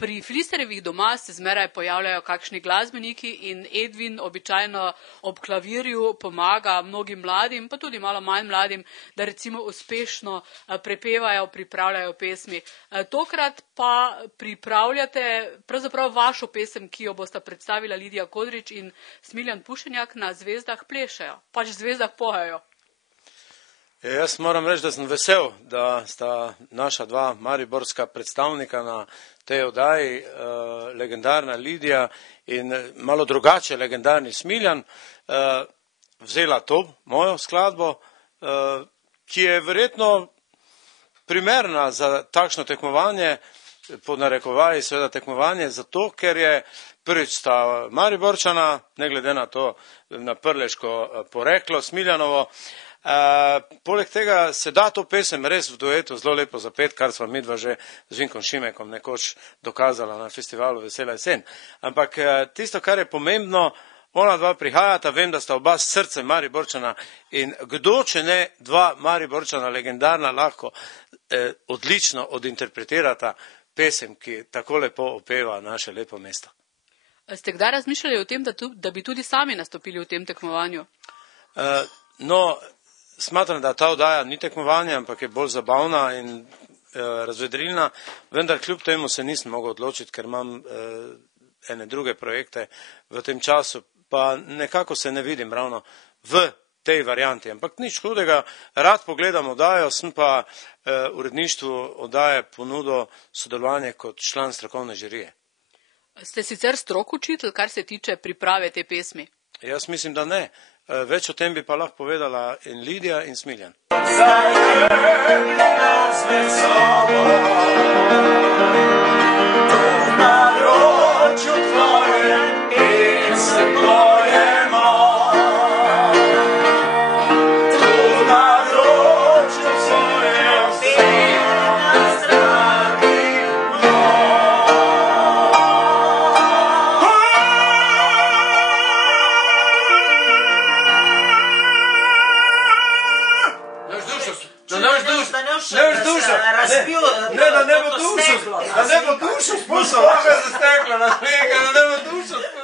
Pri Fliserjevih doma se zmeraj pojavljajo kakšni glasbeniki in Edvin običajno ob klavirju pomaga mnogim mladim, pa tudi malo manj mladim, da recimo uspešno prepevajo, pripravljajo pesmi. Tokrat pa pripravljate pravzaprav vašo pesem, ki jo bosta predstavila Lidija Kodrič in Smiljan Pušenjak na Zvezdah plešejo, pač Zvezdah pojejo. Jaz moram reči, da sem vesel, da sta naša dva mariborska predstavnika na tej oddaji, legendarna Lidija in malo drugače legendarni Smiljan, vzela to mojo skladbo, ki je verjetno primerna za takšno tekmovanje, pod narekovaji seveda tekmovanje, zato ker je prvič sta Mariborčana, ne glede na to, na prleško poreklo Smiljanovo. Poleg tega se da to pesem res v duetu zelo lepo zapet, kar sva midva že z Vinkom Šimekom nekoč dokazala na festivalu Vesela jesen. Ampak tisto, kar je pomembno, ona dva prihajata, vem, da sta oba s srcem Mariborčana in kdo, če ne dva Mariborčana legendarna, lahko odlično odinterpretirata pesem, ki tako lepo opeva naše lepo mesto. Ste kdaj razmišljali o tem, da bi tudi sami nastopili v tem tekmovanju? Smatram, da ta oddaja ni tekmovanje, ampak je bolj zabavna in razvedrilna, vendar kljub temu se nisem mogel odločiti, ker imam ene druge projekte v tem času, pa nekako se ne vidim ravno v tej varianti. Ampak nič hudega, rad pogledam oddajo, sem pa uredništvu oddaje ponudil sodelovanje kot član strokovne žirije. Ste sicer strok učitelj, kar se tiče priprave te pesmi? Jaz mislim, da ne. Več o tem bi pa lahko povedala in Lidija in Smiljan. Da ne bo dušo spustil, lahko je zastekla na snega, da ne bo dušo spustil.